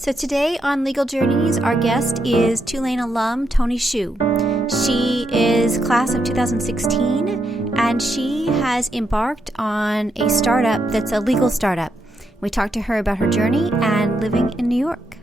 So today on Legal Journeys, our guest is Tulane Alum Toni Xu. She is class of 2016, and she has embarked on a startup that's a legal startup. We talked to her about her journey and living in New York.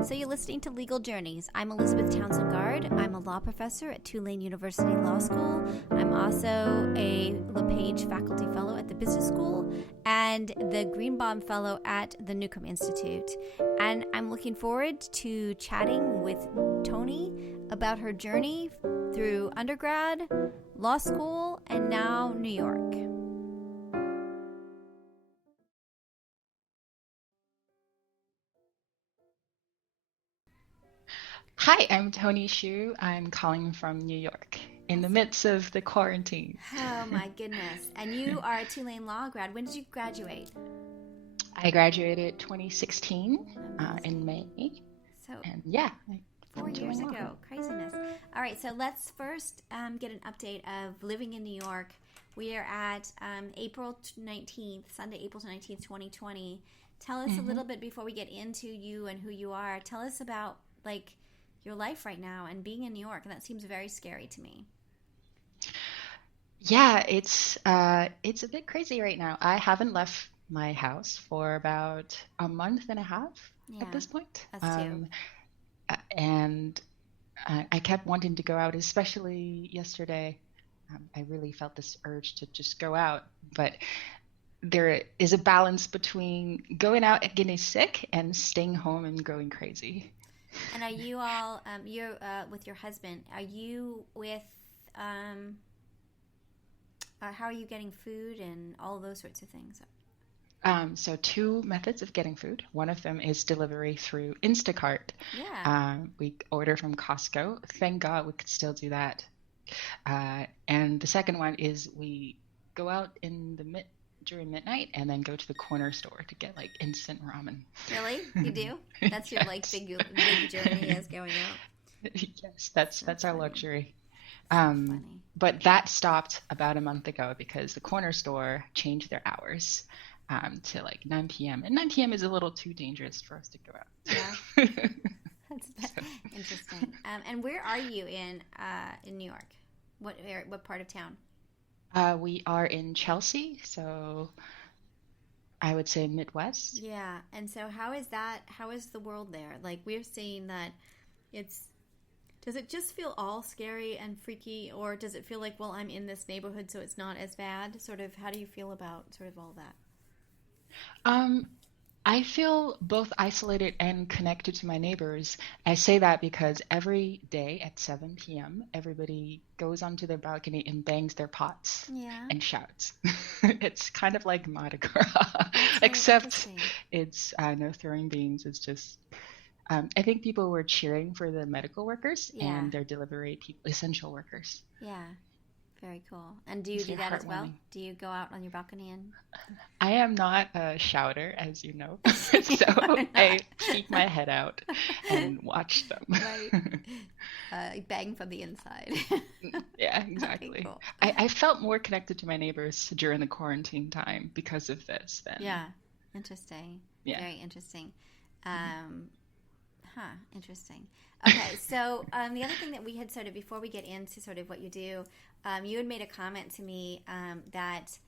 So you're listening to Legal Journeys. I'm Elizabeth Townsend-Gard. I'm a law professor at Tulane University Law School. I'm also a LePage Faculty Fellow at the Business School and the Greenbaum Fellow at the Newcomb Institute. And I'm looking forward to chatting with Toni about her journey through undergrad, law school, and now New York. Hi, I'm Toni Xu. I'm calling from New York in the midst of the quarantine. Oh my goodness. And you are a Tulane Law grad. When did you graduate? I graduated 2016 in May. So and yeah. 4 years ago. Craziness. All right, so let's first get an update of living in New York. We are at April 19th, Sunday, April 19th, 2020. Tell us a little bit before we get into you and who you are. Tell us about your life right now and being in New York, and that seems very scary to me. Yeah, it's a bit crazy right now. I haven't left my house for about a month and a half at this point. Us too. And I kept wanting to go out, especially yesterday. I really felt this urge to just go out, but there is a balance between going out and getting sick and staying home and going crazy. And are you all, you're with your husband, are you with, how are you getting food and all those sorts of things? So two methods of getting food. One of them is delivery through Instacart. Yeah. We order from Costco. Thank God we could still do that. And the second one is we go out during midnight and then go to the corner store to get instant ramen. Really? You do? That's your Yes. big journey is going out? Yes, that's our luxury. Funny. But that stopped about a month ago because the corner store changed their hours to 9 p.m. And 9 p.m. is a little too dangerous for us to go out. Yeah. That's interesting. And where are you in New York? What part of town? We are in Chelsea, so I would say Midwest. Yeah. And so how is the world there? We're seeing that does it just feel all scary and freaky, or does it feel like, well, I'm in this neighborhood, so it's not as bad? Sort of, how do you feel about sort of all that? I feel both isolated and connected to my neighbors. I say that because every day at 7 p.m., everybody goes onto their balcony and bangs their pots and shouts. It's kind of like Mardi Gras, except it's no throwing beans. It's just, I think people were cheering for the medical workers and their delivery people, essential workers. Yeah. Very cool. And do you do that as well? Do you go out on your balcony and... I am not a shouter, as you know, so I keep my head out and watch them. Right. Bang from the inside. Yeah, exactly. Okay, cool. I felt more connected to my neighbors during the quarantine time because of this. Yeah, interesting. Yeah. Very interesting. Interesting. Okay, so the other thing that we had sort of, before we get into sort of what you do, you had made a comment to me that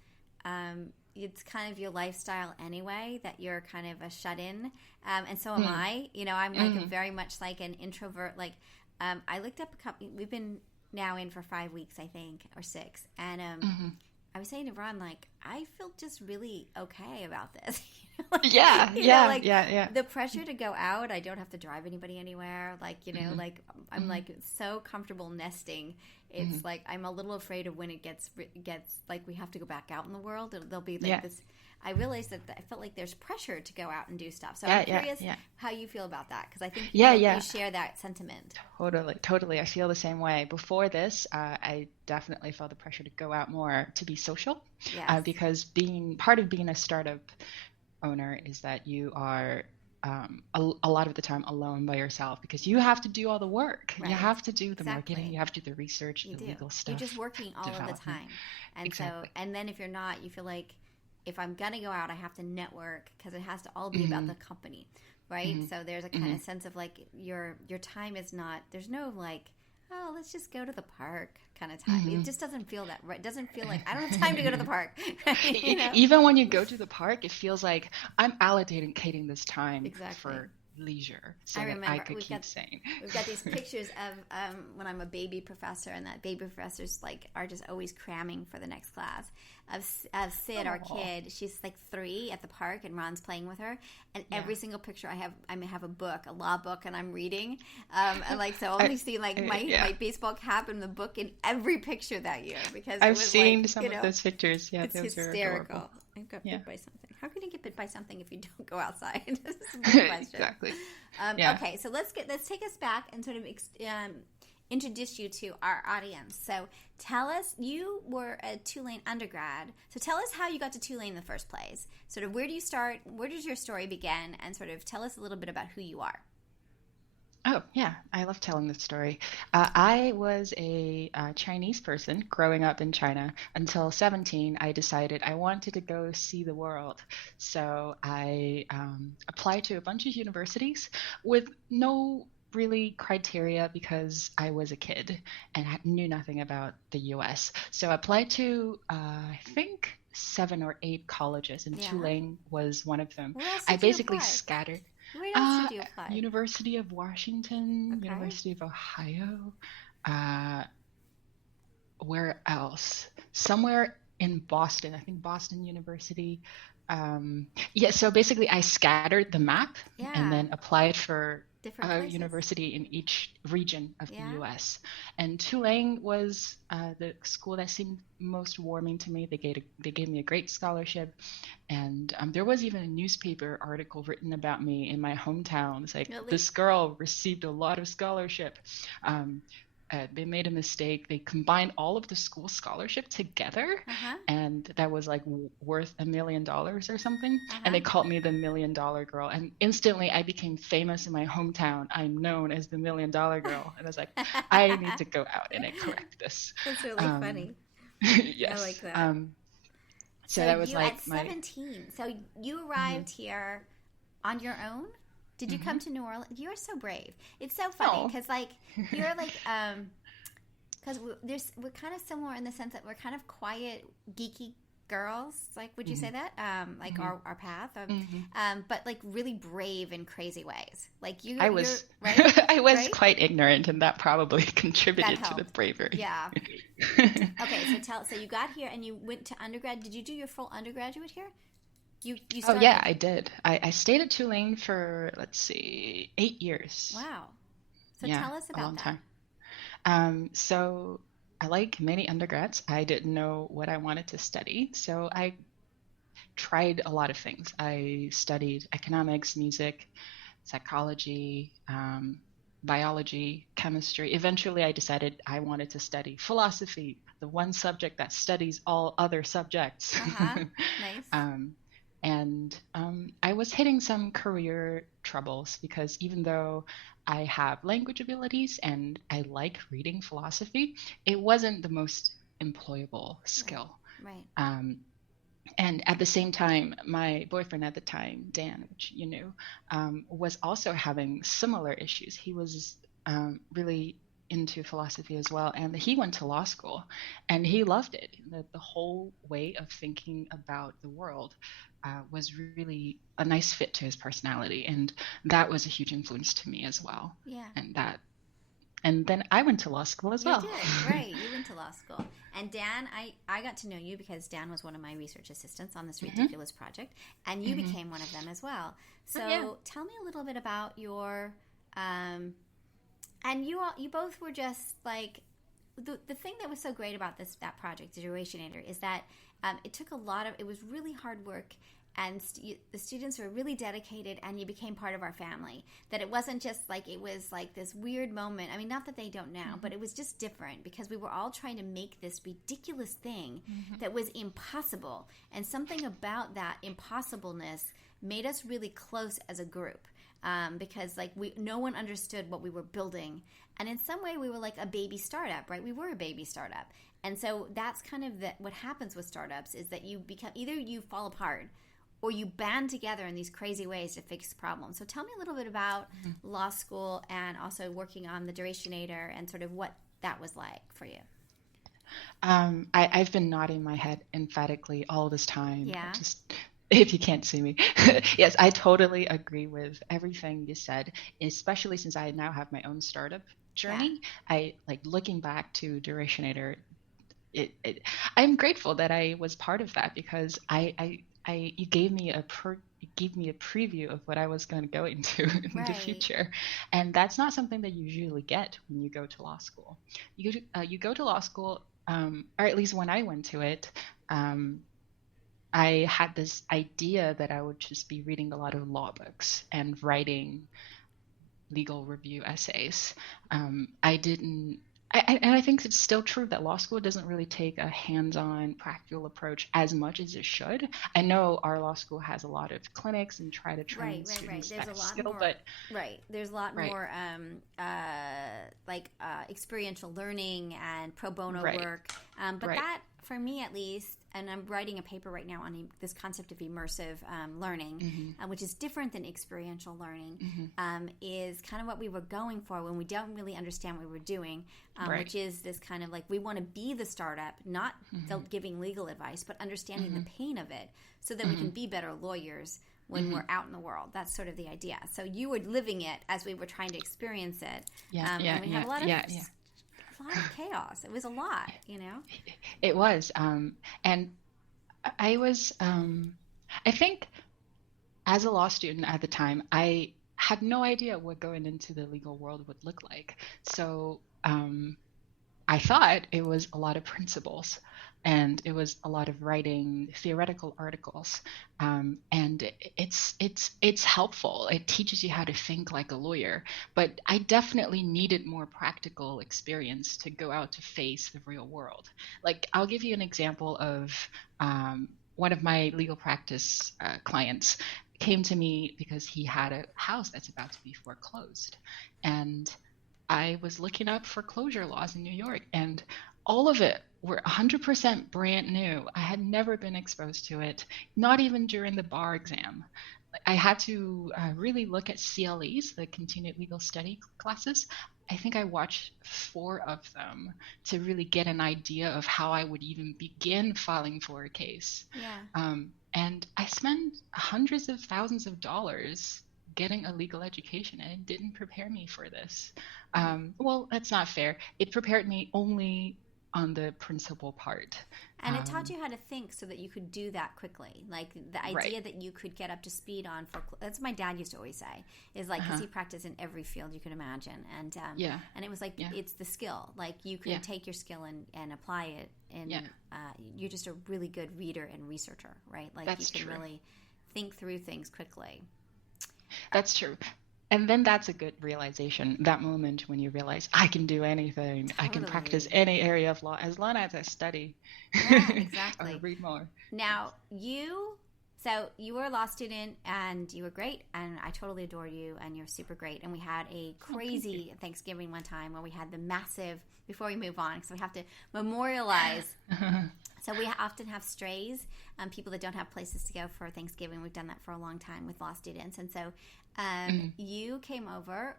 it's kind of your lifestyle anyway, that you're kind of a shut-in, and so am I. I'm very much like an introvert. I looked up a couple, we've been now in for 5 weeks, I think, or 6, and I was saying to Ron, I feel just really okay about this. Yeah. The pressure to go out, I don't have to drive anybody anywhere. I'm so comfortable nesting it's like I'm a little afraid of when it gets like we have to go back out in the world. There'll be like this. I realized that I felt like there's pressure to go out and do stuff. So I'm curious how you feel about that, because I think you share that sentiment. Totally. I feel the same way. Before this, I definitely felt the pressure to go out more, to be social, because part of being a startup owner is that you are a lot of the time alone by yourself, because you have to do all the work. Right. You have to do the marketing, you have to do the research, legal stuff. You're just working all of the time. And so, and then if you're not, you feel like, if I'm going to go out, I have to network, because it has to all be about the company, right? So there's a kind of sense of like your time is not, there's no like, oh, let's just go to the park kind of time. It just doesn't feel that right. It doesn't feel like I don't have time to go to the park. You know? Even when you go to the park, it feels like I'm allocating this time for leisure, so I remember, that I could keep saying. We've got these pictures of when I'm a baby professor, and that baby professors like are just always cramming for the next class. Of Sid, our kid, she's like 3 at the park, and Ron's playing with her. And every single picture I have a book, a law book, and I'm reading. And like so, I only see like my baseball cap and the book in every picture that year, because I've seen some of those pictures. Yeah, it's those hysterical. Are adorable. I got bit by something. How can you get bit by something if you don't go outside? This is a good question. Exactly. Okay, so let's take us back and sort of introduce you to our audience. So tell us, you were a Tulane undergrad. So tell us how you got to Tulane in the first place. Sort of where do you start? Where does your story begin? And sort of tell us a little bit about who you are. Oh, yeah. I love telling this story. I was a Chinese person growing up in China. Until 17, I decided I wanted to go see the world. So I applied to a bunch of universities with no really criteria, because I was a kid and knew nothing about the US. So I applied to, I think, 7 or 8 colleges, and Tulane was one of them. I basically scattered. Where else did you apply? University of Washington, University of Ohio. Where else? Somewhere in Boston. I think Boston University. So basically I scattered the map and then applied for a university in each region of the U.S. And Tulane was the school that seemed most warming to me. They gave me a great scholarship, and there was even a newspaper article written about me in my hometown. It's like, really? This girl received a lot of scholarship. They made a mistake. They combined all of the school scholarship together, and that was like worth $1 million or something. And they called me the $1 Million Girl. And instantly I became famous in my hometown. I'm known as the $1 Million Girl. And I was like, I need to go out and correct this. That's really funny. Yes. I like that. So that was like at 17. So you arrived here on your own? Did you come to New Orleans? You're so brave. It's so funny because, like, you're like, because we're kind of similar in the sense that we're kind of quiet, geeky girls. Like, would you say that? Like our path, but like really brave in crazy ways. Like you, I was, right? I was quite ignorant, and that probably contributed to the bravery. Yeah. Okay, so you got here and you went to undergrad. Did you do your full undergraduate here? You started... Oh, yeah, I did. I stayed at Tulane for, 8 years. Wow. So tell us about a long time. So like many undergrads, I didn't know what I wanted to study. So I tried a lot of things. I studied economics, music, psychology, biology, chemistry. Eventually, I decided I wanted to study philosophy, the one subject that studies all other subjects. Nice. And I was hitting some career troubles, because even though I have language abilities and I like reading philosophy, it wasn't the most employable skill. Right. And at the same time, my boyfriend at the time, Dan, which you knew, was also having similar issues. He was really into philosophy as well, and he went to law school, and he loved it. The whole way of thinking about the world was really a nice fit to his personality, and that was a huge influence to me as well. Yeah. And then I went to law school as well. You did, right? You went to law school, and Dan, I got to know you because Dan was one of my research assistants on this ridiculous project, and you became one of them as well. So tell me a little bit about your, and you both were just like the thing that was so great about that project, the Durationator, is that it took it was really hard work, and the students were really dedicated, and you became part of our family. That it wasn't just like it was like this weird moment. I mean, not that they don't now, but it was just different because we were all trying to make this ridiculous thing that was impossible, and something about that impossibleness made us really close as a group. Because like no one understood what we were building, and in some way we were like a baby startup, right? We were a baby startup, and so that's kind of what happens with startups is that you become either you fall apart or you band together in these crazy ways to fix problems. So tell me a little bit about law school and also working on the Durationator and sort of what that was like for you. I've been nodding my head emphatically all this time. Yeah. If you can't see me. Yes, I totally agree with everything you said, especially since I now have my own startup journey. Yeah. I like looking back to Durationator. I'm grateful that I was part of that because you gave me a preview of what I was going to go into in the future, and that's not something that you usually get when you go to law school. You go to law school, or at least when I went to it. I had this idea that I would just be reading a lot of law books and writing legal review essays. I think it's still true that law school doesn't really take a hands-on practical approach as much as it should. I know our law school has a lot of clinics and try to train students that skill, but there's a lot more experiential learning and pro bono work. But that, for me at least, and I'm writing a paper right now on this concept of immersive learning, which is different than experiential learning, is kind of what we were going for when we don't really understand what we were doing, which is this kind of like we want to be the startup, not giving legal advice, but understanding the pain of it so that we can be better lawyers when we're out in the world. That's sort of the idea. So you were living it as we were trying to experience it. And we had a lot of chaos. It was a lot, It was. And I was, I think as a law student at the time, I had no idea what going into the legal world would look like. So I thought it was a lot of principles and it was a lot of writing theoretical articles. And it's helpful. It teaches you how to think like a lawyer, but I definitely needed more practical experience to go out to face the real world. Like, I'll give you an example of one of my legal practice clients came to me because he had a house that's about to be foreclosed. And I was looking up foreclosure laws in New York, and all of it were 100% brand new. I had never been exposed to it, not even during the bar exam. I had to really look at CLEs, the continued legal study classes. I think I watched 4 of them to really get an idea of how I would even begin filing for a case. And I spent hundreds of thousands of dollars getting a legal education, and it didn't prepare me for this. Well, that's not fair. It prepared me only on the principal part. And it taught you how to think so that you could do that quickly. Like the idea that you could get up to speed on, that's what my dad used to always say, is like, because he practiced in every field you could imagine. And and it was like, it's the skill. Like you could take your skill and apply it. And you're just a really good reader and researcher, right? Like that's you can true. Really think through things quickly. That's true. And then that's a good realization, that moment when you realize I can do anything. Totally. I can practice any area of law as long as I study. Yeah, exactly. Or read more. Now, you were a law student and you were great, and I totally adore you, and you're super great. And we had a crazy Thanksgiving one time where we had the massive, before we move on, because we have to memorialize. So we often have strays, people that don't have places to go for Thanksgiving. We've done that for a long time with law students. And so you came over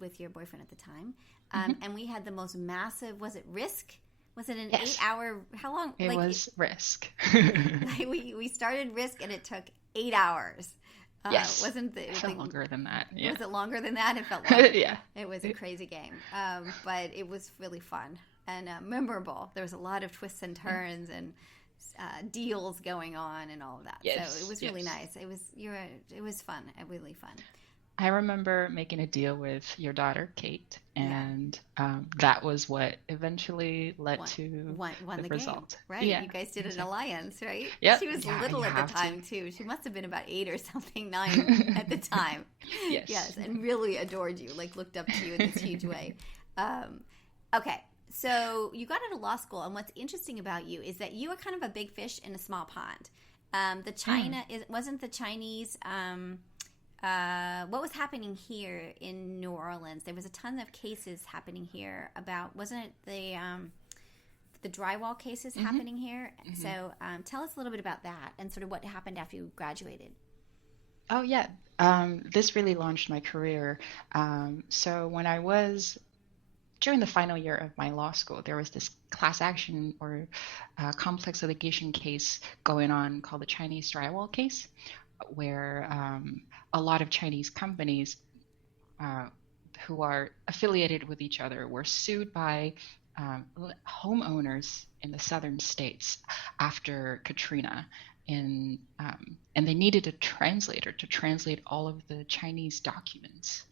with your boyfriend at the time, and we had the most massive, was it Risk? Was it an 8-hour, how long? It was Risk. we started Risk and it took 8 hours. Yes. It felt longer than that. Yeah. Was it longer than that? It felt longer. Yeah. It was a crazy game. But it was really fun and memorable. There was a lot of twists and turns and deals going on and all of that. Yes. So it was really nice. It was fun, really fun. I remember making a deal with your daughter, Kate, and that was what eventually led to won the the game, result. right? Yeah. You guys did an alliance, right? Yep. She was Yeah, little you at the have to. time, too. She must have been about 8 or something, 9 at the time. Yes. Yes, and really adored you, like looked up to you in this huge way. Okay, so you got into law school, and what's interesting about you is that you are kind of a big fish in a small pond. Wasn't the Chinese. What was happening here in New Orleans? There was a ton of cases happening here about, wasn't it the drywall cases happening here? Mm-hmm. So tell us a little bit about that and sort of what happened after you graduated. Oh, yeah. This really launched my career. So when I was during the final year of my law school, there was this class action or complex litigation case going on called the Chinese drywall case, where a lot of Chinese companies who are affiliated with each other were sued by homeowners in the southern states after Katrina. And they needed a translator to translate all of the Chinese documents.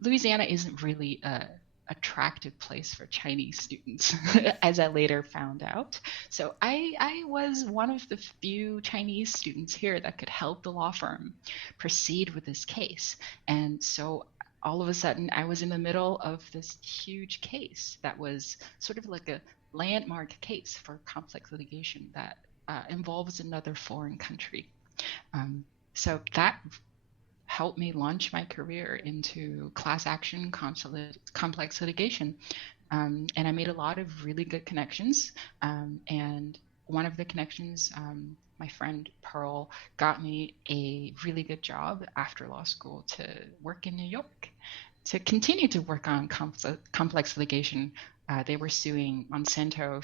Louisiana isn't really a attractive place for Chinese students, as I later found out. So I was one of the few Chinese students here that could help the law firm proceed with this case. And so all of a sudden, I was in the middle of this huge case that was sort of like a landmark case for complex litigation that involves another foreign country. So that helped me launch my career into class action complex litigation. And I made a lot of really good connections. And one of the connections, my friend Pearl, got me a really good job after law school to work in New York, to continue to work on complex litigation. They were suing Monsanto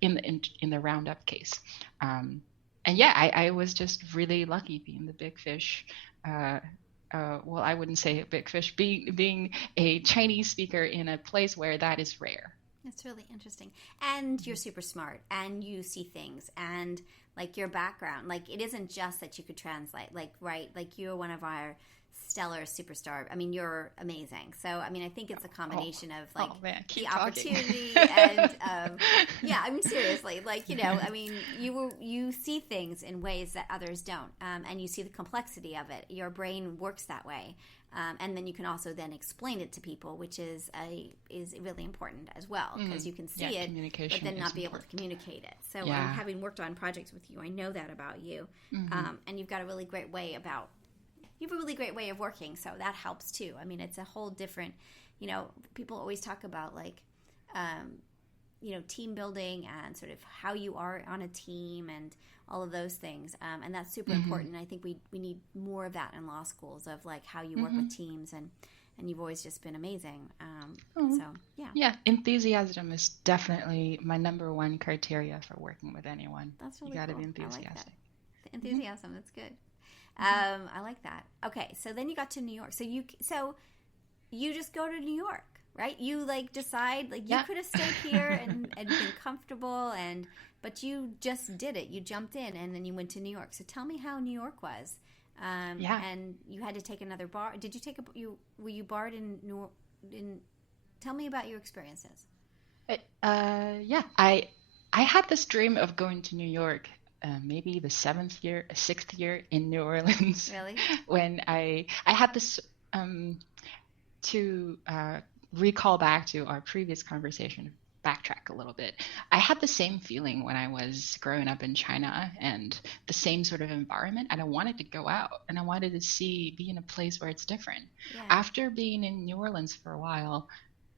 in the Roundup case. And yeah, I was just really lucky being the big fish. Well, I wouldn't say a big fish, being a Chinese speaker in a place where that is rare. That's really interesting. And you're super smart, and you see things, and like your background, like it isn't just that you could translate, like, right, like you're one of our stellar superstar. I mean, you're amazing. So, I mean, I think it's a combination of like the opportunity and yeah, I mean, seriously, like, you know, I mean, you see things in ways that others don't, and you see the complexity of it. Your brain works that way. And then you can also then explain it to people, which is really important as well, because you can see it, but then not be able to communicate it. So having worked on projects with you, I know that about you. And you've got a really great way of working, so that helps too. I mean, it's a whole different, you know, people always talk about like, you know, team building and sort of how you are on a team and all of those things. And that's super important. I think we need more of that in law schools, of like how you work with teams, and you've always just been amazing. So, yeah. Yeah, enthusiasm is definitely my number one criteria for working with anyone. That's really cool. You got to be enthusiastic. I like that. The enthusiasm, that's good. I like that. Okay, so then you got to New York. So you just go to New York, right? You like decide, like, you could have stayed here and been comfortable, but you just did it. You jumped in and then you went to New York. So tell me how New York was. And you had to take another bar. Did you were you barred in tell me about your experiences. I had this dream of going to New York. Maybe the 6th year in New Orleans. Really? When I had this, to recall back to our previous conversation, backtrack a little bit. I had the same feeling when I was growing up in China, and the same sort of environment, and I wanted to go out and I wanted to be in a place where it's different. Yeah. After being in New Orleans for a while,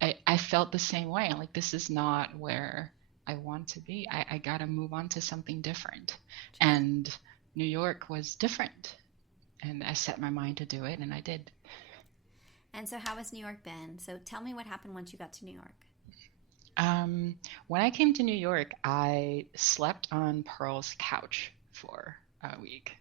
I felt the same way. Like, this is not where I want to be. I got to move on to something different. And New York was different. And I set my mind to do it, and I did. And so how has New York been? So tell me what happened once you got to New York. When I came to New York, I slept on Pearl's couch for a week,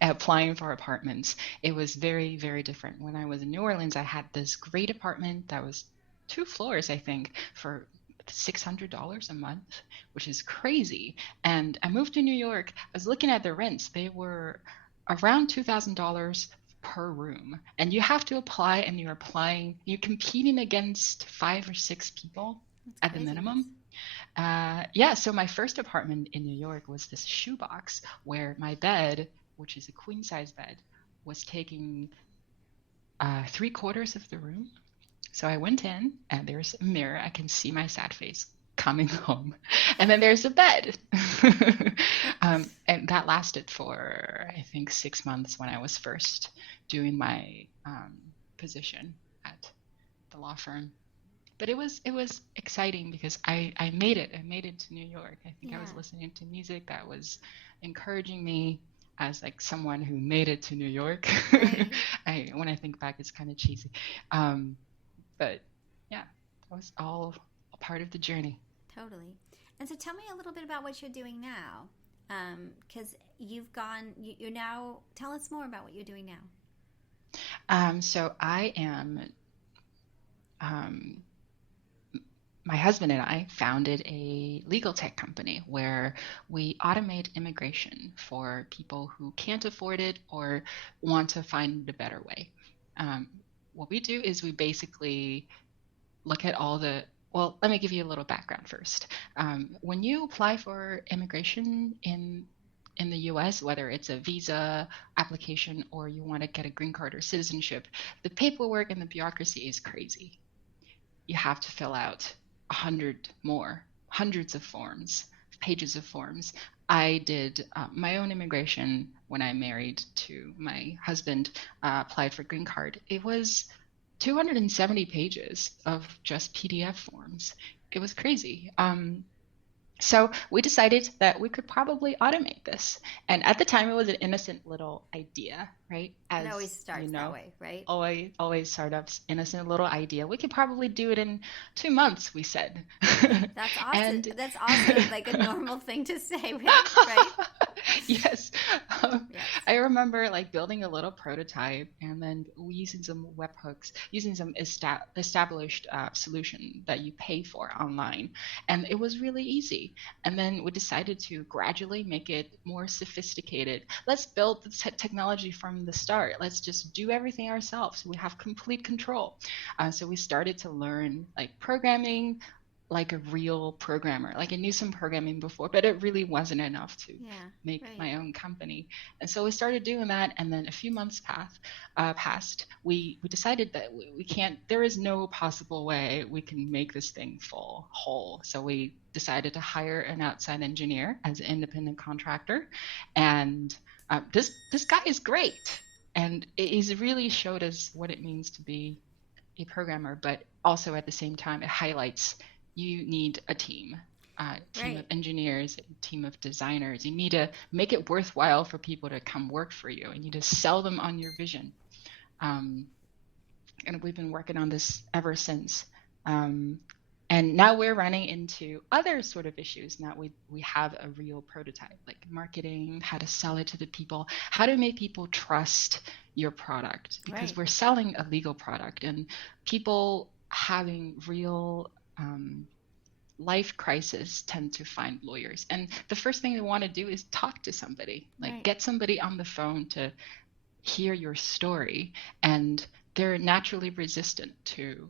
applying for apartments. It was very, very different. When I was in New Orleans, I had this great apartment that was 2 floors, I think, for $600 a month, which is crazy. And I moved to New York. I was looking at the rents. They were around $2,000 per room, and you have to apply, and you're competing against 5 or 6 people at the minimum. So my first apartment in New York was this shoebox where my bed, which is a queen size bed, was taking 3/4 of the room. So I went in, and there's a mirror. I can see my sad face coming home. And then there's a bed. And that lasted for, I think, 6 months when I was first doing my position at the law firm. But it was exciting because I made it. I made it to New York. I think I was listening to music that was encouraging me as like someone who made it to New York. Right. When I think back, it's kind of cheesy. But yeah, that was all a part of the journey. Totally. And so tell me a little bit about what you're doing now. Because you're now, tell us more about what you're doing now. So I am, my husband and I founded a legal tech company where we automate immigration for people who can't afford it or want to find a better way. What we do is we basically look at well, let me give you a little background first. When you apply for immigration in the US, whether it's a visa application or you want to get a green card or citizenship, the paperwork and the bureaucracy is crazy. You have to fill out hundreds of forms, pages of forms. I did my own immigration when I married to my husband, applied for green card. It was 270 pages of just PDF forms. It was crazy. So we decided that we could probably automate this. And at the time, it was an innocent little idea, right? It always starts that way, right? Always startups, innocent little idea. We could probably do it in 2 months, we said. That's awesome. That's awesome. Like a normal thing to say, right? Yes. I remember like building a little prototype and then using some webhooks, using some established solution that you pay for online. And it was really easy. And then we decided to gradually make it more sophisticated. Let's build the technology from the start. Let's just do everything ourselves. We have complete control. So we started to learn like programming like a real programmer. Like I knew some programming before, but it really wasn't enough to make my own company. And so we started doing that. And then a few months passed. We decided that we can't, there is no possible way we can make this thing whole. So we decided to hire an outside engineer as an independent contractor. And this guy is great. And he's really showed us what it means to be a programmer, but also at the same time, it highlights you need a team of engineers, a team of designers. You need to make it worthwhile for people to come work for you. You need to sell them on your vision. And we've been working on this ever since. And now we're running into other sort of issues. Now we have a real prototype, like marketing, how to sell it to the people, how to make people trust your product, because we're selling a legal product, and people having real life crisis tend to find lawyers. And the first thing they want to do is talk to somebody, like get somebody on the phone to hear your story. And they're naturally resistant to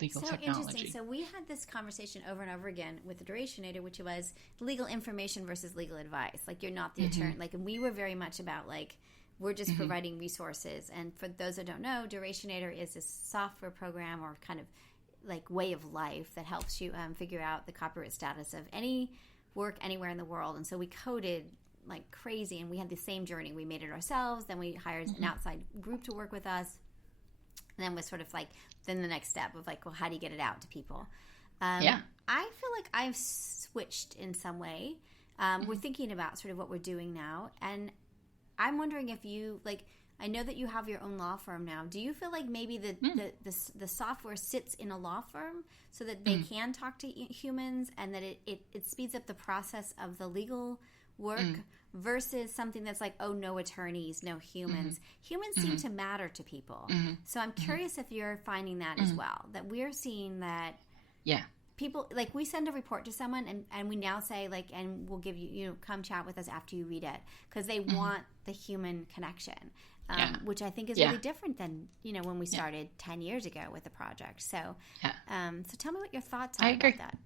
legal technology. Interesting. So we had this conversation over and over again with the Durationator, which was legal information versus legal advice. Like you're not the attorney. Like, and we were very much about like, we're just providing resources. And for those that don't know, Durationator is this software program or kind of like way of life that helps you figure out the copyright status of any work anywhere in the world. And so we coded like crazy, and we had the same journey. We made it ourselves, then we hired an outside group to work with us, and then was sort of like then the next step of like, well, how do you get it out to people? I feel like I've switched in some way. We're thinking about sort of what we're doing now, and I'm wondering if you like, I know that you have your own law firm now. Do you feel like maybe the software sits in a law firm so that they can talk to humans, and that it speeds up the process of the legal work versus something that's like, oh, no attorneys, no humans. Humans seem to matter to people. So I'm curious if you're finding that as well, that we're seeing that people, like we send a report to someone and we now say like, and we'll give you, come chat with us after you read it, because they want the human connection. Yeah. which I think is really different than, when we started 10 years ago with the project. So, so tell me what your thoughts are about that,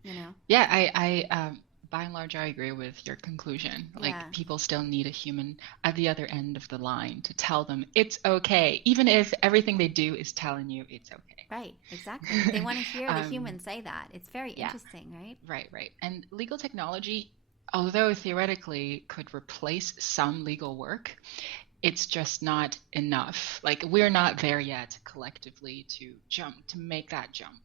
Yeah, I by and large, I agree with your conclusion. Like, people still need a human at the other end of the line to tell them it's okay, even if everything they do is telling you it's okay. Right, exactly. They want to hear the human say that. It's very interesting, right? Right. And legal technology, although theoretically could replace some legal work, it's just not enough. Like, we're not there yet collectively to make that jump,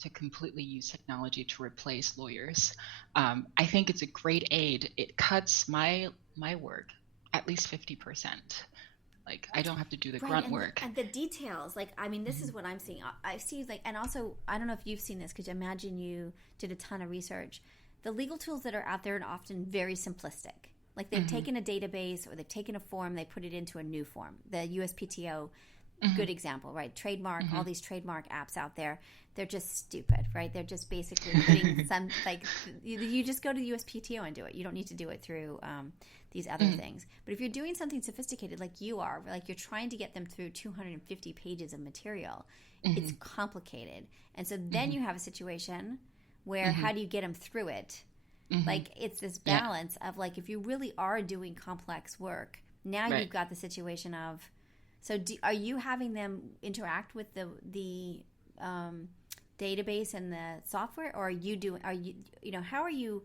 to completely use technology to replace lawyers. I think it's a great aid. It cuts my work at least 50%. Like, I don't have to do the grunt work. And the details, like, I mean, this is what I'm seeing. I see, like, and also, I don't know if you've seen this, because I imagine you did a ton of research. The legal tools that are out there are often very simplistic. Like, they've taken a database, or they've taken a form, they put it into a new form. The USPTO, good example, right? Trademark, all these trademark apps out there, they're just stupid, right? They're just basically putting some, like, you just go to the USPTO and do it. You don't need to do it through these other things. But if you're doing something sophisticated like you are, like you're trying to get them through 250 pages of material, it's complicated. And so then you have a situation where how do you get them through it? Like, it's this balance of, like, if you really are doing complex work, now you've got the situation of, so are you having them interact with the database and the software, or how are you,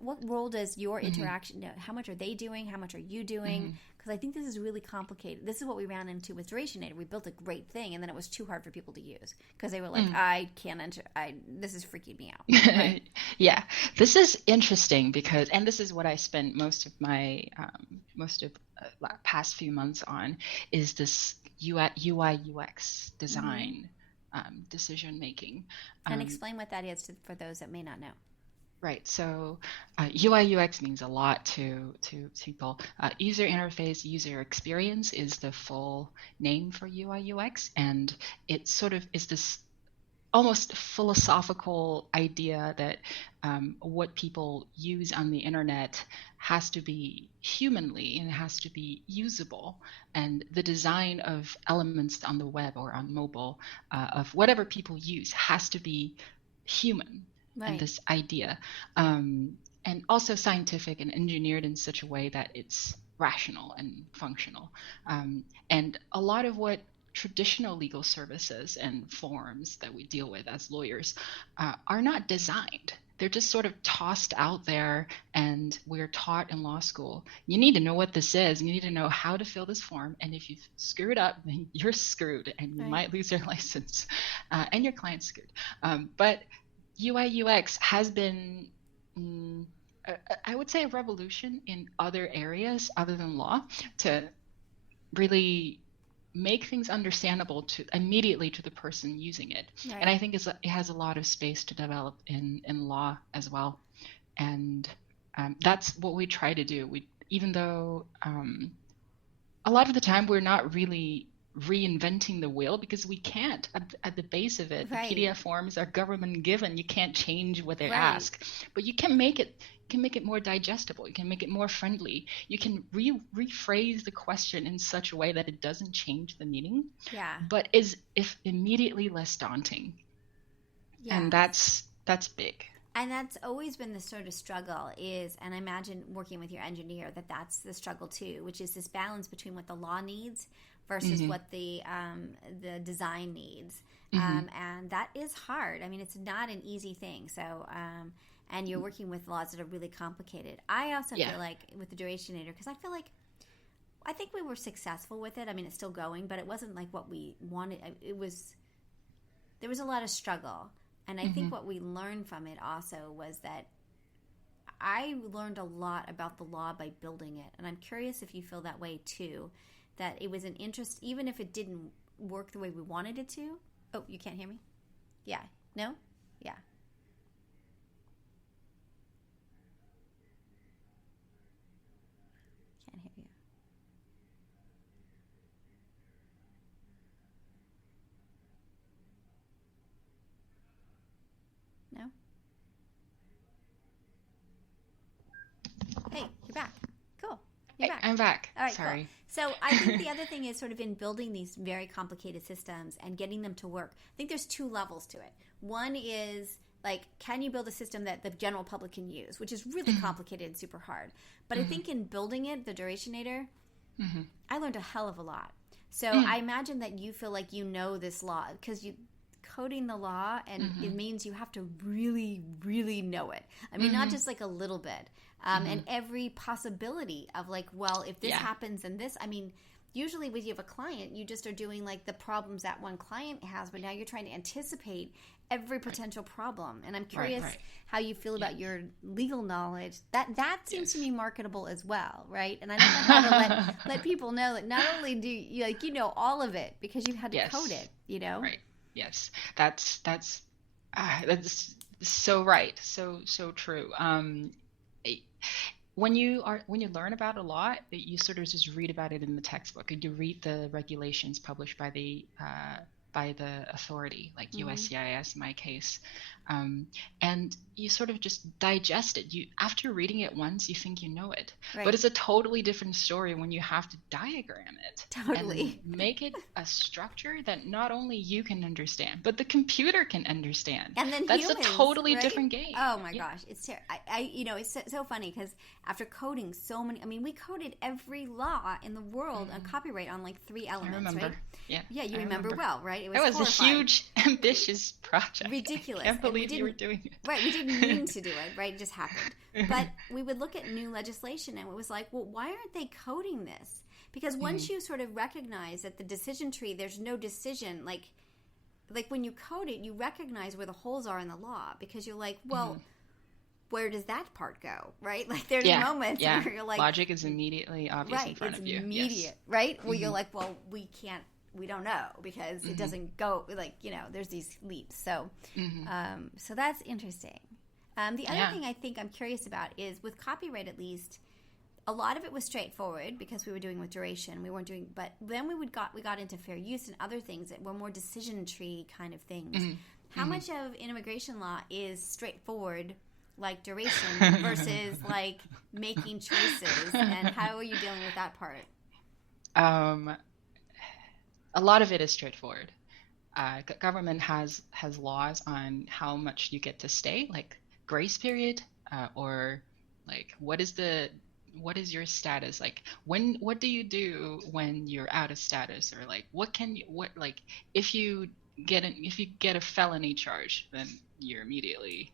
what role does your interaction, how much are they doing, how much are you doing? Because I think this is really complicated. This is what we ran into with Duratiinator. We built a great thing, and then it was too hard for people to use because they were like, I can't enter, this is freaking me out. Right? Yeah, this is interesting because, and this is what I spent most of my past few months on, is this UI UX design, decision making. And explain what that is for those that may not know. Right. So UI UX means a lot to people. User interface, user experience is the full name for UI UX, and it sort of is this almost philosophical idea that what people use on the internet has to be humanly and has to be usable, and the design of elements on the web or on mobile of whatever people use has to be human. Right. And this idea, and also scientific and engineered in such a way that it's rational and functional. And a lot of what traditional legal services and forms that we deal with as lawyers are not designed. They're just sort of tossed out there, and we're taught in law school, you need to know what this is, you need to know how to fill this form, and if you screw it up, then you're screwed, and you might lose your license, and your client's screwed. But UI UX has been, I would say, a revolution in other areas other than law to really make things understandable immediately to the person using it. Right. And I think it has a lot of space to develop in law as well. And that's what we try to do. Even though a lot of the time we're not really reinventing the wheel, because we can't at the base of it. Right. The PDF forms are government given. You can't change what they ask, but you can make it more digestible. You can make it more friendly. You can rephrase the question in such a way that it doesn't change the meaning, but is immediately less daunting. And that's big. And that's always been the sort of struggle and I imagine working with your engineer that's the struggle too, which is this balance between what the law needs versus what the design needs. And that is hard. I mean, it's not an easy thing. So, and you're working with laws that are really complicated. I also feel like with the Duratiinator, because I think we were successful with it. I mean, it's still going, but it wasn't like what we wanted. There was a lot of struggle. And I think what we learned from it also was that I learned a lot about the law by building it. And I'm curious if you feel that way too, that it was an interest, even if it didn't work the way we wanted it to. Oh, you can't hear me? Yeah. No? Yeah. Can't hear you. No? Hey, you're back. Cool. You're back. I'm back. All right, Sorry. cool. So I think the other thing is sort of in building these very complicated systems and getting them to work. I think there's two levels to it. One is like, can you build a system that the general public can use, which is really complicated and super hard. But I think in building it, the Durationator, I learned a hell of a lot. So I imagine that you feel like you know this law because you coding the law, and it means you have to really, really know it. I mean, not just like a little bit. And every possibility of like, well, if this happens and this, I mean, usually when you have a client, you just are doing like the problems that one client has, but now you're trying to anticipate every potential problem. And I'm curious how you feel about your legal knowledge. That seems to me marketable as well, right? And I don't know how to let people know that not only do you like, you know, all of it because you've had to code it, you know? Right. Yes. That's so right. So true. When you learn about a law, you sort of just read about it in the textbook, and you read the regulations published by the authority, like USCIS in my case, and you sort of just digest it. You, after reading it once, you think you know it, but it's a totally different story when you have to diagram it and make it a structure that not only you can understand, but the computer can understand. And then that's humans, a totally different game. Oh my gosh, it's you know, it's so funny because after coding so many, I mean, we coded every law in the world on copyright on like 3 elements. I remember. Right? Yeah, you remember well, right? It was a huge, ambitious project. Ridiculous. I can't believe you were doing it. Right, we didn't mean to do it, right? It just happened. But we would look at new legislation and it was like, well, why aren't they coding this? Because once you sort of recognize that the decision tree, there's no decision, like when you code it, you recognize where the holes are in the law because you're like, well, where does that part go, right? Like there's moments where you're like... Logic is immediately obvious in front of you. Right, it's immediate, right? Where you're like, well, we don't know because it doesn't go, like, you know, there's these leaps. So so that's interesting. The other thing I think I'm curious about is with copyright, at least, a lot of it was straightforward because we were doing with duration. We weren't doing, but then we got into fair use and other things that were more decision tree kind of things. How much of immigration law is straightforward, like duration, versus like making choices? And how are you dealing with that part? A lot of it is straightforward. Government has laws on how much you get to stay, like grace period, or like what is your status, like what do you do when you're out of status, or like if you get a felony charge, then you're immediately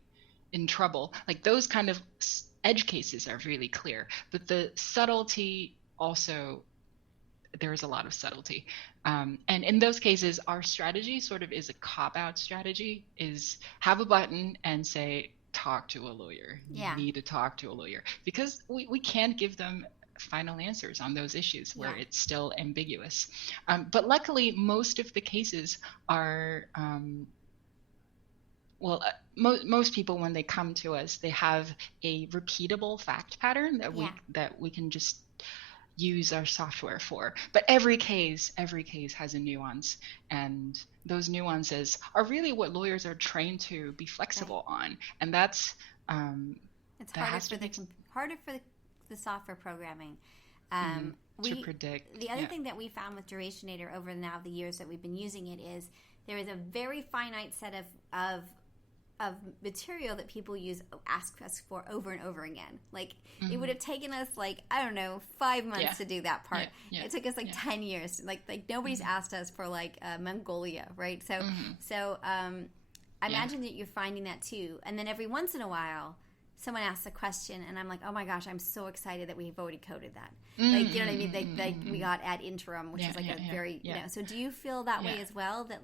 in trouble. Like those kind of edge cases are really clear, but the subtlety also, there is a lot of subtlety. And in those cases, our strategy sort of is a cop-out strategy, is have a button and say, talk to a lawyer. You need to talk to a lawyer. Because we can't give them final answers on those issues where it's still ambiguous. But luckily, most of the cases are... most people, when they come to us, they have a repeatable fact pattern that we can just use our software for. But every case has a nuance, and those nuances are really what lawyers are trained to be flexible on, and that's it's harder for the software programming to predict. The other thing that we found with Durationator over now the years that we've been using it is there is a very finite set of material that people ask us for over and over again. Like it would have taken us 5 months to do that part. It took us 10 years. Like nobody's asked us for Mongolia, right? So I imagine that you're finding that too. And then every once in a while, someone asks a question, and I'm like, oh my gosh, I'm so excited that we've already coded that. Like, you know what I mean? Like we got ad interim, which is a very, you know. So do you feel that way as well? That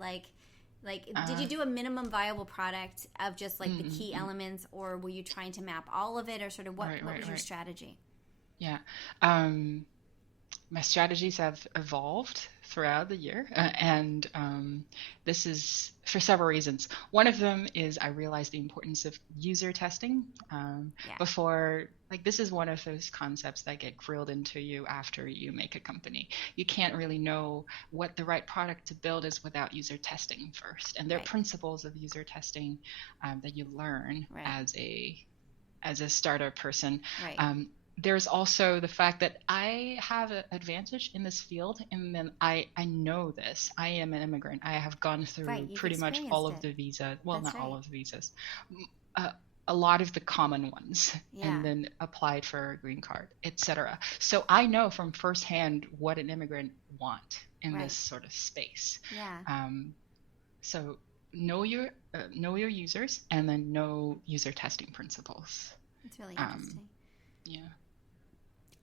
did you do a minimum viable product of just the key elements, or were you trying to map all of it, or sort of what was your strategy? Yeah. My strategies have evolved throughout the year, and this is for several reasons. One of them is I realized the importance of user testing before. This is one of those concepts that get drilled into you after you make a company. You can't really know what the right product to build is without user testing first. And there are principles of user testing that you learn as a startup person. there's also the fact that I have an advantage in this field, and then I know this. I am an immigrant. I have gone through pretty much all of the visas. Well, not all of the visas. A lot of the common ones, and then applied for a green card, etc. So I know from firsthand what an immigrant want in this sort of space. So know your users, and then know user testing principles. It's really interesting. Yeah.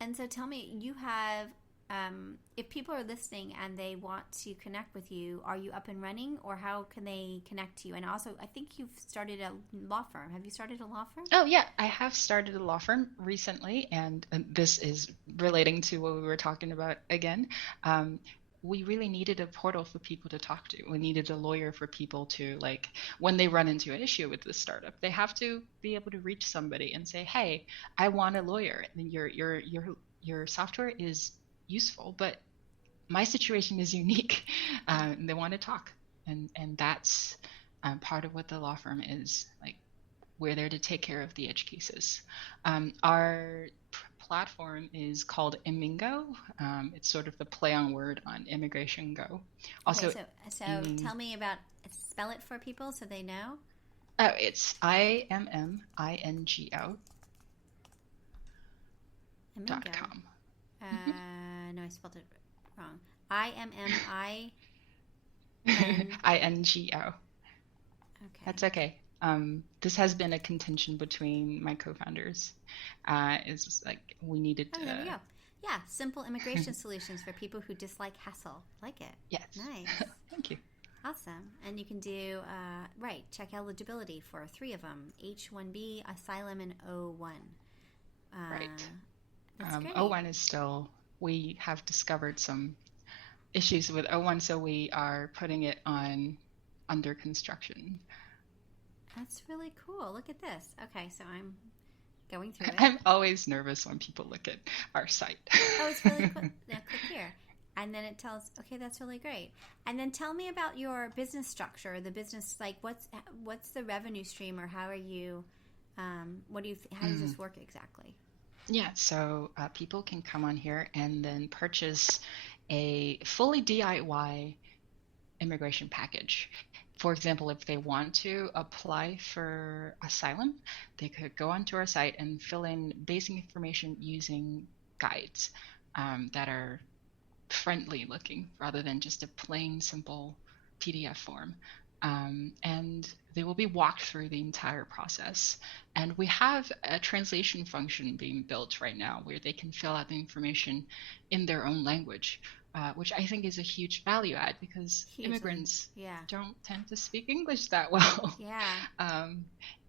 And so tell me, you have, if people are listening and they want to connect with you, are you up and running, or how can they connect to you? And also, I think you've started a law firm. Have you started a law firm? Oh, yeah. I have started a law firm recently, and this is relating to what we were talking about again. We really needed a portal for people to talk to. We needed a lawyer for people to, like, when they run into an issue with this startup, they have to be able to reach somebody and say, hey, I want a lawyer. And your software is useful, but my situation is unique. And they want to talk. And that's part of what the law firm is. Like, we're there to take care of the edge cases. Our platform is called Immingo. It's sort of the play on word on Immigration Go. Also, okay, so tell me about, spell it for people so they know. Oh, it's IMMINGO.com. No, I spelled it wrong. IMMI. INGO. Okay. That's okay. This has been a contention between my co-founders. It's like we needed to... Oh, there we go. Yeah, simple immigration solutions for people who dislike hassle. Like it. Yes. Nice. Thank you. Awesome. And you can do, check eligibility for 3 of them, H-1B, asylum, and O-1. Right. That's great. O-1 is still... We have discovered some issues with O-1, so we are putting it on under construction. That's really cool. Look at this. Okay, so I'm going through it. I'm always nervous when people look at our site. Oh, it's really cool. Now click here. And then it tells, okay, that's really great. And then tell me about your business structure, the business, like what's the revenue stream, or how are you, how does this work exactly? Yeah, so people can come on here and then purchase a fully DIY immigration package. For example, if they want to apply for asylum, they could go onto our site and fill in basic information using guides that are friendly looking rather than just a plain, simple PDF form. And they will be walked through the entire process. And we have a translation function being built right now where they can fill out the information in their own language. Which I think is a huge value add because immigrants don't tend to speak English that well. Yeah.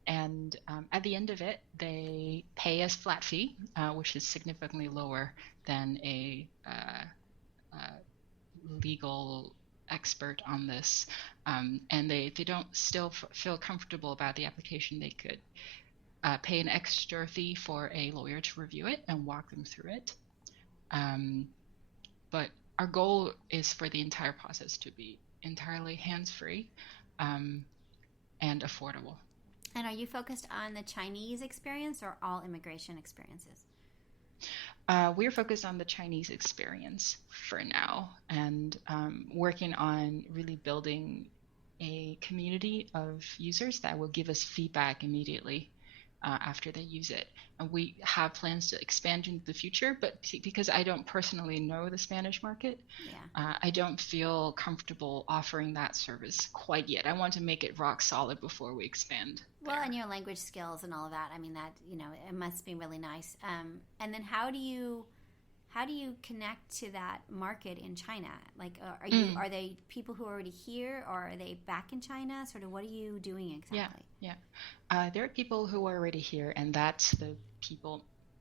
And at the end of it, they pay us flat fee, which is significantly lower than a legal expert on this. And they don't still feel comfortable about the application. They could pay an extra fee for a lawyer to review it and walk them through it. But our goal is for the entire process to be entirely hands-free and affordable. And are you focused on the Chinese experience or all immigration experiences? We're focused on the Chinese experience for now, and working on really building a community of users that will give us feedback immediately after they use it. And we have plans to expand into the future, but because I don't personally know the Spanish market, I don't feel comfortable offering that service quite yet. I want to make it rock solid before we expand. Well, and your language skills and all of that, I mean, that, it must be really nice. And then how do you connect to that market in China? Like, are they people who are already here, or are they back in China? Sort of, what are you doing exactly? Yeah. There are people who are already here, and that's the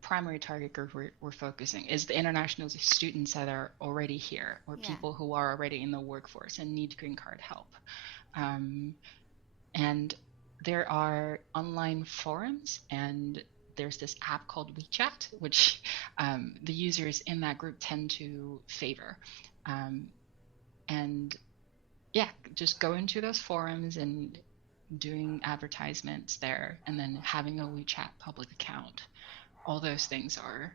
primary target group we're focusing is the international students that are already here, or people who are already in the workforce and need green card help. And there are online forums, and there's this app called WeChat, which the users in that group tend to favor. And just go into those forums and doing advertisements there, and then having a WeChat public account all those things are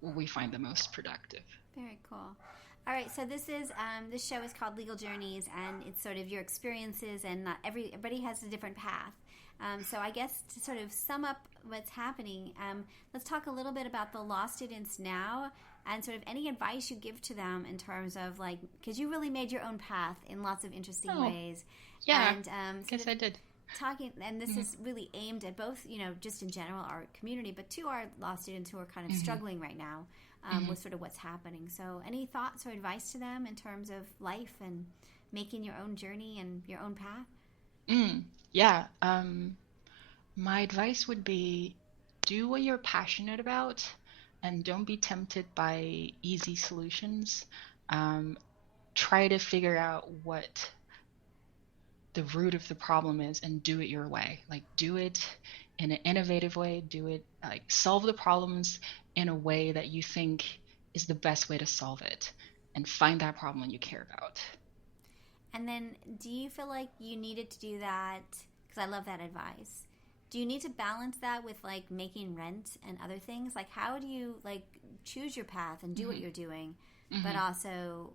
what we find the most productive. Very cool. All right, so this show is called Legal Journeys, and it's sort of your experiences, and not everybody has a different path. So I guess to sort of sum up what's happening, let's talk a little bit about the law students now, and sort of any advice you give to them in terms of, like, because you really made your own path in lots of interesting ways. Yeah, and, guess I did. Talking, and this is really aimed at both, just in general our community, but to our law students who are kind of struggling right now with sort of what's happening. So any thoughts or advice to them in terms of life and making your own journey and your own path? Yeah. My advice would be do what you're passionate about and don't be tempted by easy solutions. Try to figure out what the root of the problem is and do it your way. Like, do it in an innovative way, do it, like, solve the problems in a way that you think is the best way to solve it, and find that problem you care about. And then do you feel like you needed to do that, because I love that advice, do you need to balance that with, like, making rent and other things? Like, how do you, like, choose your path and do what you're doing, but also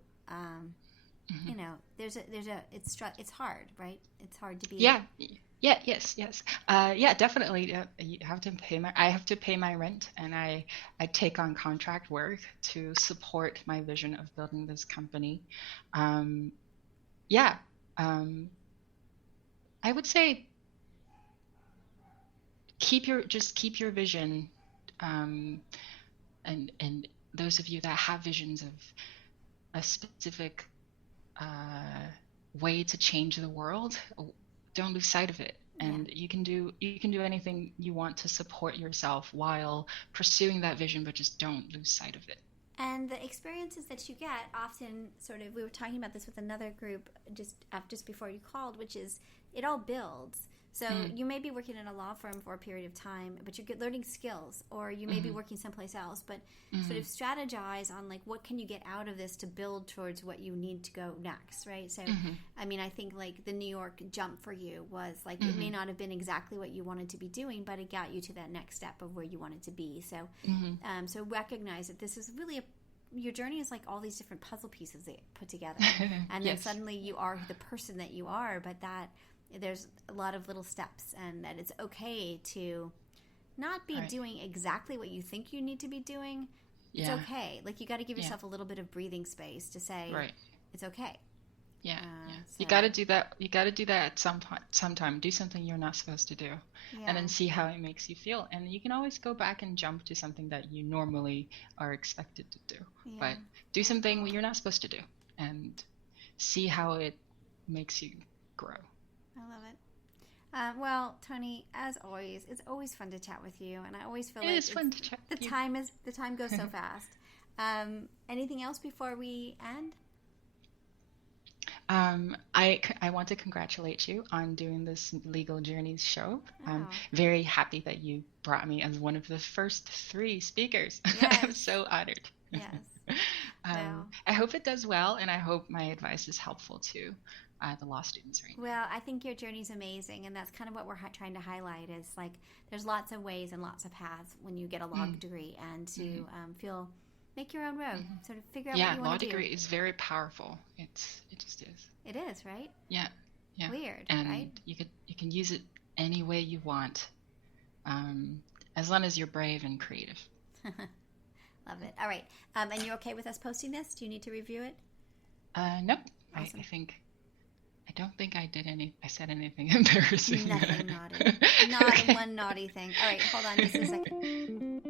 it's hard, right? It's hard to be. Yes. Definitely. You have to I have to pay my rent, and I take on contract work to support my vision of building this company. I would say keep your vision, and those of you that have visions of a specific way to change the world, don't lose sight of it. And you can do anything you want to support yourself while pursuing that vision, but just don't lose sight of it. And the experiences that you get often sort of, we were talking about this with another group just before you called, which is it all builds. So you may be working in a law firm for a period of time, but you're learning skills, or you may be working someplace else, but sort of strategize on, like, what can you get out of this to build towards what you need to go next, right? So, I mean, I think, like, the New York jump for you was, like, it may not have been exactly what you wanted to be doing, but it got you to that next step of where you wanted to be. So, so recognize that this is really your journey is like all these different puzzle pieces that put together, and then suddenly you are the person that you are, but that there's a lot of little steps, and that it's okay to not be doing exactly what you think you need to be doing. It's okay. Like, you got to give yourself a little bit of breathing space to say, it's okay. So. You got to do that. You got to do that at sometime. Do something you're not supposed to do, and then see how it makes you feel. And you can always go back and jump to something that you normally are expected to do. But do something you're not supposed to do, and see how it makes you grow. I love it. Well, Toni, as always, it's always fun to chat with you, and I always feel it's fun to chat with you. The time goes so fast. Anything else before we end? I want to congratulate you on doing this Legal Journeys show. I'm very happy that you brought me as one of the first 3 speakers. Yes. I'm so honored. Yes. I hope it does well, and I hope my advice is helpful to the law students right now. Well, I think your journey's amazing, and that's kind of what we're trying to highlight is, like, there's lots of ways and lots of paths when you get a law degree, and to make your own road, sort of figure out what you want to do. Yeah, law degree is very powerful. It just is. It is, right? Yeah. Weird, and right? You can use it any way you want, as long as you're brave and creative. Love it. All right. And you're okay with us posting this? Do you need to review it? Nope. Awesome. I don't think I said anything embarrassing. Nothing naughty. Not one naughty thing. All right, hold on just a second.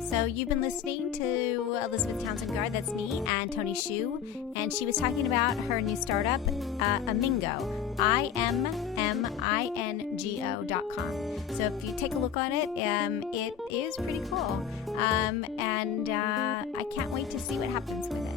So you've been listening to Elizabeth Townsend-Gard, that's me, and Toni Xu, and she was talking about her new startup, Immingo, IMMINGO.com. So if you take a look on it, it is pretty cool, and I can't wait to see what happens with it.